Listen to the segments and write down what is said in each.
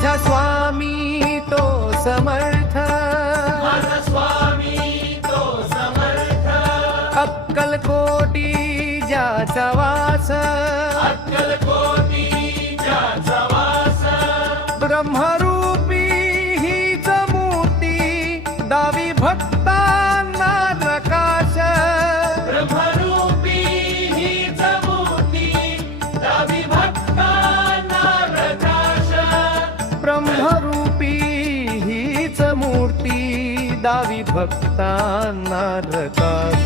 माझा स्वामी तो समर्थ, माझा स्वामी तो समर्थ, अक्कलकोटी ज्याचा वास, अक्कलकोटी ज्याचा वास, ब्रह्मरूपी हीच मूर्ती दावी भक्तांना प्रकाश, ब्रह्मरूपी हीच मूर्ती दावी भक्तांना प्रकाश, ब्रह्मरूपी हीच मूर्ती दावी भक्तांना प्रकाश.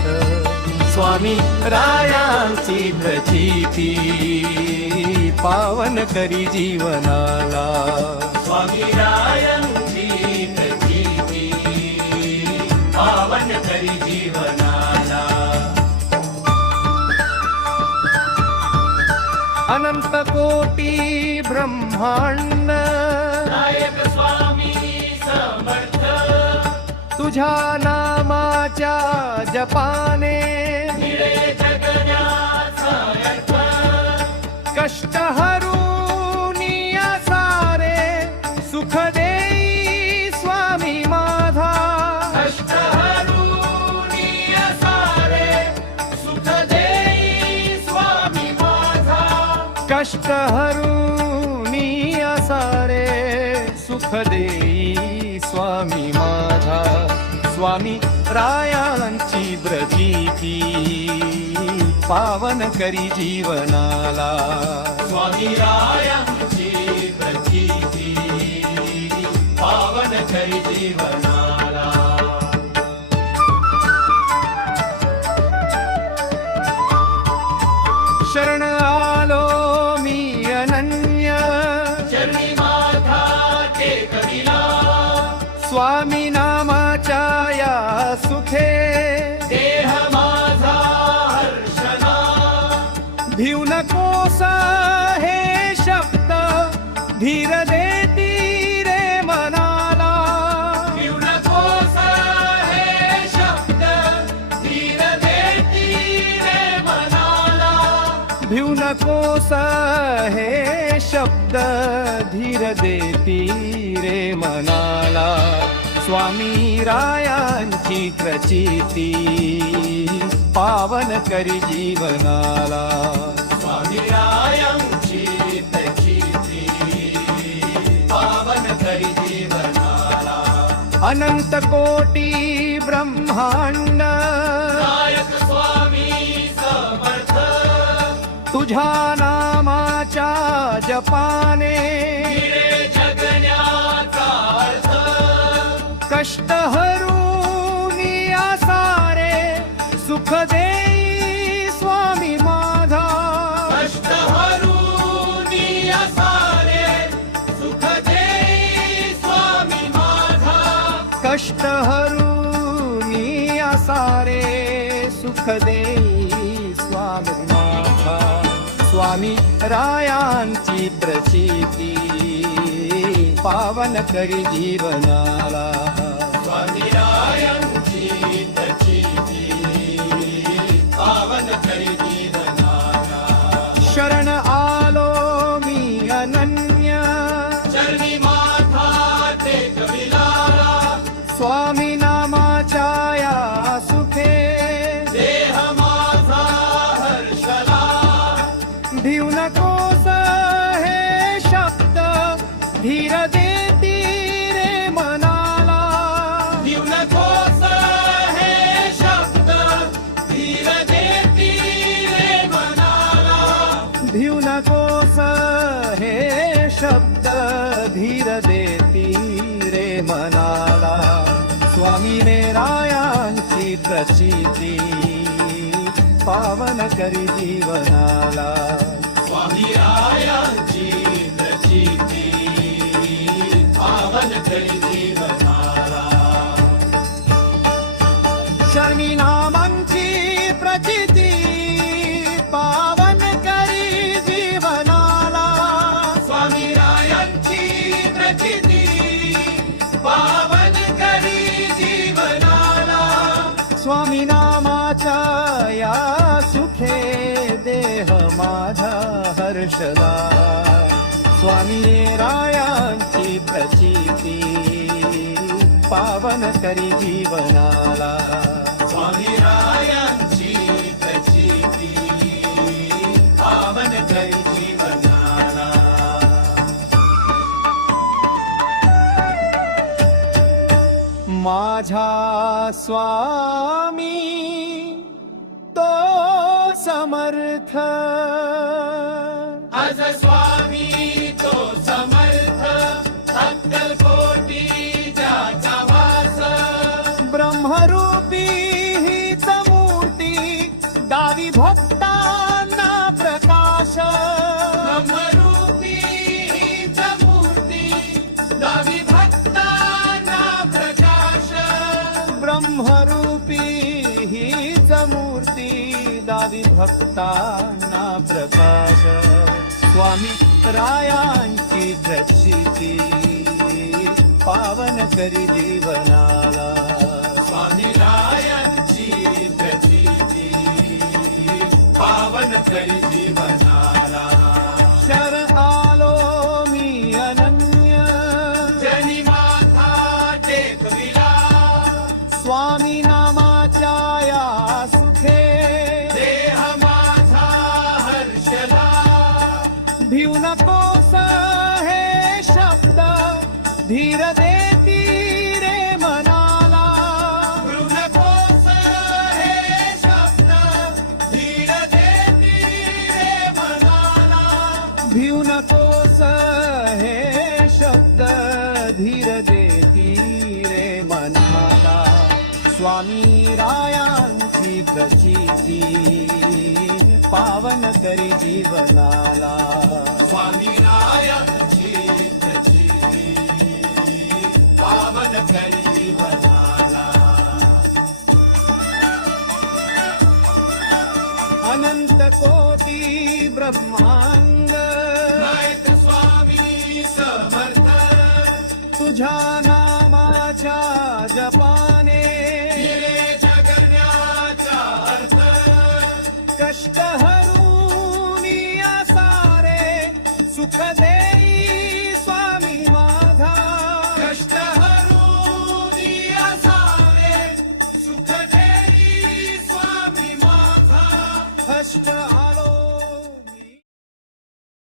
स्वामी रायांची प्रचिती पावन करी जीवनाला, स्वामी रायांची प्रचिती पावन करी जीवनाला. अनंत कोटी ब्रह्मांड नायक स्वामी समर्थ, तुझ्या नामाच्या जपाने निळे जगण्याचा अर्थ, कष्ट हरूनिया सारे सुख देई स्वामी माझा, कष्ट हरूनी सारे सुख देई स्वामी माझा, कष्ट हरूनिया सारे सुख देई स्वामी माझा. स्वामी रायांची प्रचिती पावन करी जीवनाला, स्वामी रायांची प्रचिती पावन करी जीवनाला. शरण आलो मी अनन्य, चरणी माझा टेकविला, स्वामी नामाच्या या सुखे देह माझा हर्षला, भिऊ नकोस हे शब्द धीर देती रे मनाला, भिऊ नकोस हे शब्द धीर देती रे मनाला, भिऊ नकोस हे शब्द धीर देती रे मनाला. स्वामी रायांची प्रचिती पावन करी जीवनाला, स्वामी रायांची प्रचिती पावन करी जीवनाला. अनंत कोटी ब्रह्मांड नायक स्वामी समर्थ, तुझ्या नामाच्या जपाने निळे जगण्याचा अर्थ, कष्ट हरूनिया सारे सुख देई स्वामी माझा, कष्ट हरूनी सारे सुख देई स्वामी माझा, कष्ट हरूनिया सारे सुख देई स्वामी माझा. स्वामी रायांची प्रचिती पावन करी जीवनाला, स्वामी रायांची प्रचिती पावन करी जीवनाला. शरण आलो मी अनन्य, चरणी माझा टेकविला, स्वामी नामाच्या या सुखे देह माझा हर्षला, भिऊ नकोस हे शब्द धीर देती रे मनाला, भिऊ नकोस हे शब्द धीर देती रे मनाला, भिऊ नकोस हे शब्द धीर देती रे मनाला. स्वामी रायांची प्रचिती पावन करी जीवनाला, स्वामी रायांची प्रचिती पावन करी जीवनाला. शमी नामांची प्रचिती पावन करी जीवनाला, स्वामी रायांची प्रचिती पावन करी जीवनाला, स्वामी नामाच्या या सुखे देह माझा हर्षला, स्वामी रायांची प्रचिती पावन करी जीवनाला. स्वामी रायांची प्रचिती पावन करी जीवनाला. माझा स्वामी तो समर्थ, आज स्वामी तो समर्थ, अक्कलकोटी ज्याचा वास. ब्रह्मरूपी हीच मूर्ती दावी भक्तांना प्रकाश. ब्रह्मरूपी हीच मूर्ती दावी भक्तांना प्रकाश. ब्रह्मरूपी हीच मूर्ती दावी भक्तांना प्रकाश. स्वामी रायांची प्रचिती पावन करी जीवनाला. स्वामी रायांची प्रचिती पावन करी जीवनाला. शरण आलो मी अनन्य, जनी माथा टेकविला. स्वामी नामाच्या या सुखे देह माझा हर्षला. भिऊ नकोस हे शब्द धीर देती रे मनाला. भिऊ नकोस हे शब्द धीर देती रे मनाला. भिऊ नकोस हे शब्द धीर देती रे मनाला. स्वामी रायांची प्रचिती पावन करी जीवनाला. स्वामी रायांची प्रचिती पावन करी जीवनाला. अनंत कोटी ब्रह्मांड नायक स्वामी समर्थ. तुझ्या नामाच्या जपाने हिरे जगण्याचा अर्थ. कष्ट हरू सारे सुख